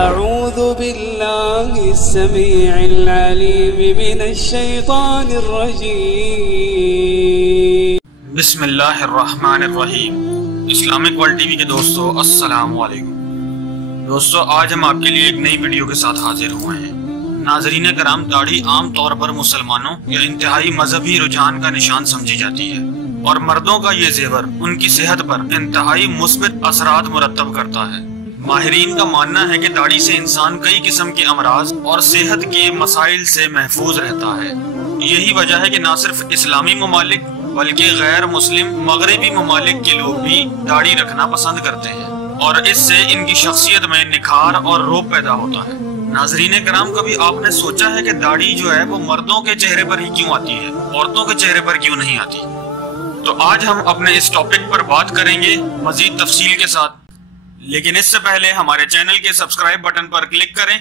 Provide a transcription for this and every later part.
أعوذ بالله السميع العليم من الشيطان الرجيم بسم اللہ الرحمن الرحیم۔ اسلامک ورلڈ ٹی وی کے دوستو السلام علیکم۔ دوستو آج ہم آپ کے لیے ایک نئی ویڈیو کے ساتھ حاضر ہوئے ہیں۔ ناظرین کرام، داڑھی عام طور پر مسلمانوں یا انتہائی مذہبی رجحان کا نشان سمجھی جاتی ہے، اور مردوں کا یہ زیور ان کی صحت پر انتہائی مثبت اثرات مرتب کرتا ہے۔ ماہرین کا ماننا ہے کہ داڑھی سے انسان کئی قسم کے امراض اور صحت کے مسائل سے محفوظ رہتا ہے۔ یہی وجہ ہے کہ نہ صرف اسلامی ممالک بلکہ غیر مسلم مغربی ممالک کے لوگ بھی داڑھی رکھنا پسند کرتے ہیں، اور اس سے ان کی شخصیت میں نکھار اور روب پیدا ہوتا ہے۔ ناظرین کرام، کبھی آپ نے سوچا ہے کہ داڑھی جو ہے وہ مردوں کے چہرے پر ہی کیوں آتی ہے، عورتوں کے چہرے پر کیوں نہیں آتی؟ تو آج ہم اپنے اس ٹاپک پر بات کریں گے مزید تفصیل کے ساتھ، لیکن اس سے پہلے ہمارے چینل کے سبسکرائب بٹن پر کلک کریں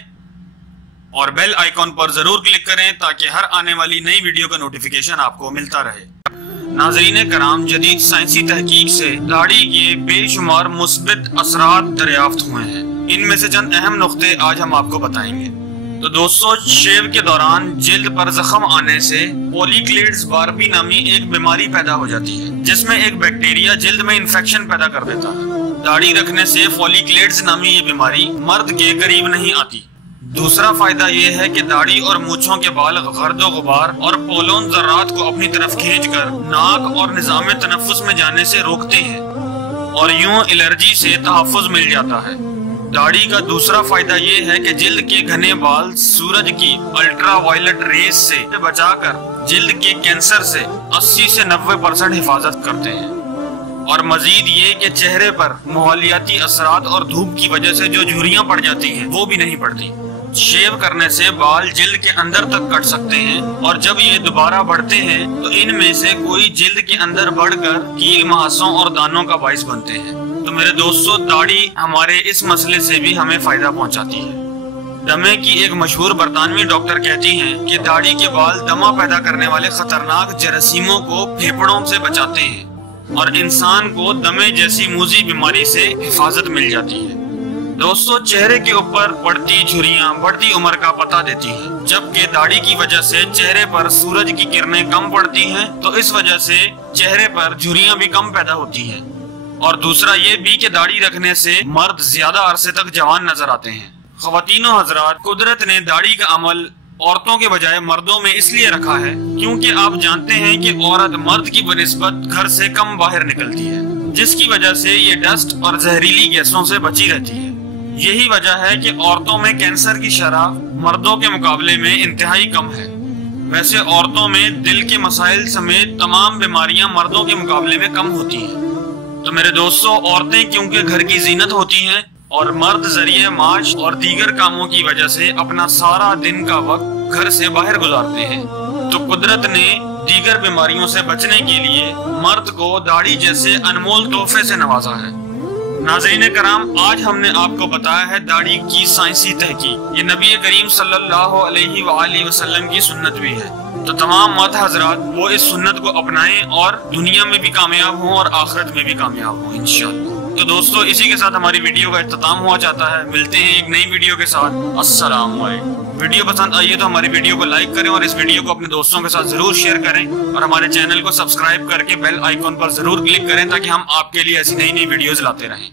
اور بیل آئیکن پر ضرور کلک کریں تاکہ ہر آنے والی نئی ویڈیو کا نوٹیفیکیشن آپ کو ملتا رہے۔ ناظرین کرام، جدید سائنسی تحقیق سے داڑھی کے بے شمار مثبت اثرات دریافت ہوئے ہیں۔ ان میں سے چند اہم نقطے آج ہم آپ کو بتائیں گے۔ تو دوستو، شیو کے دوران جلد پر زخم آنے سے پولیکلیڈز باربی نامی ایک بیماری پیدا ہو جاتی ہے، جس میں ایک بیکٹیریا جلد میں انفیکشن پیدا کر دیتا ہے۔ داڑھی رکھنے سے فولیکلیڈز نامی یہ بیماری مرد کے قریب نہیں آتی۔ دوسرا فائدہ یہ ہے کہ داڑھی اور مونچھوں کے بال گرد و غبار اور پولون ذرات کو اپنی طرف کھینچ کر ناک اور نظام تنفس میں جانے سے روکتے ہیں، اور یوں الرجی سے تحفظ مل جاتا ہے۔ داڑھی کا دوسرا فائدہ یہ ہے کہ جلد کے گھنے بال سورج کی الٹرا وائلٹ ریز سے بچا کر جلد کے کینسر سے 80 سے 90% حفاظت کرتے ہیں، اور مزید یہ کہ چہرے پر ماحولیاتی اثرات اور دھوپ کی وجہ سے جو جھریاں پڑ جاتی ہیں وہ بھی نہیں پڑتی۔ شیو کرنے سے بال جلد کے اندر تک کٹ سکتے ہیں، اور جب یہ دوبارہ بڑھتے ہیں تو ان میں سے کوئی جلد کے اندر بڑھ کر کیل مہاسوں اور دانوں کا باعث بنتے ہیں۔ تو میرے دوستو، داڑھی ہمارے اس مسئلے سے بھی ہمیں فائدہ پہنچاتی ہے۔ دمے کی ایک مشہور برطانوی ڈاکٹر کہتی ہیں کہ داڑھی کے بال دمہ پیدا کرنے والے خطرناک جراثیموں کو پھیپھڑوں سے بچاتے ہیں، اور انسان کو دمے جیسی موذی بیماری سے حفاظت مل جاتی ہے۔ دوستو، چہرے کے اوپر پڑتی جھریاں بڑھتی عمر کا پتہ دیتی ہیں، جبکہ داڑھی کی وجہ سے چہرے پر سورج کی کرنیں کم پڑتی ہیں، تو اس وجہ سے چہرے پر جھریاں بھی کم پیدا ہوتی ہیں۔ اور دوسرا یہ بھی کہ داڑھی رکھنے سے مرد زیادہ عرصے تک جوان نظر آتے ہیں۔ خواتین و حضرات، قدرت نے داڑھی کا عمل عورتوں کے بجائے مردوں میں اس لیے رکھا ہے کیونکہ آپ جانتے ہیں کہ عورت مرد کی بنسبت گھر سے کم باہر نکلتی ہے، جس کی وجہ سے یہ ڈسٹ اور زہریلی گیسوں سے بچی رہتی ہے۔ یہی وجہ ہے کہ عورتوں میں کینسر کی شرح مردوں کے مقابلے میں انتہائی کم ہے۔ ویسے عورتوں میں دل کے مسائل سمیت تمام بیماریاں مردوں کے مقابلے میں کم ہوتی ہیں۔ تو میرے دوستو، عورتیں کیونکہ گھر کی زینت ہوتی ہیں اور مرد ذریعہ معاش اور دیگر کاموں کی وجہ سے اپنا سارا دن کا وقت گھر سے باہر گزارتے ہیں، تو قدرت نے دیگر بیماریوں سے بچنے کے لیے مرد کو داڑھی جیسے انمول تحفے سے نوازا ہے۔ ناظرین کرام، آج ہم نے آپ کو بتایا ہے داڑھی کی سائنسی تحقیق۔ یہ نبی کریم صلی اللہ علیہ وآلہ وسلم کی سنت بھی ہے، تو تمام مرد حضرات وہ اس سنت کو اپنائیں اور دنیا میں بھی کامیاب ہوں اور آخرت میں بھی کامیاب ہوں انشاءاللہ۔ تو دوستو، اسی کے ساتھ ہماری ویڈیو کا اختتام ہوا چاہتا ہے۔ ملتے ہیں ایک نئی ویڈیو کے ساتھ۔ السلام علیکم۔ ویڈیو پسند آئیے تو ہماری ویڈیو کو لائک کریں، اور اس ویڈیو کو اپنے دوستوں کے ساتھ ضرور شیئر کریں، اور ہمارے چینل کو سبسکرائب کر کے بیل آئیکن پر ضرور کلک کریں تاکہ ہم آپ کے لیے ایسی نئی نئی ویڈیوز لاتے رہیں۔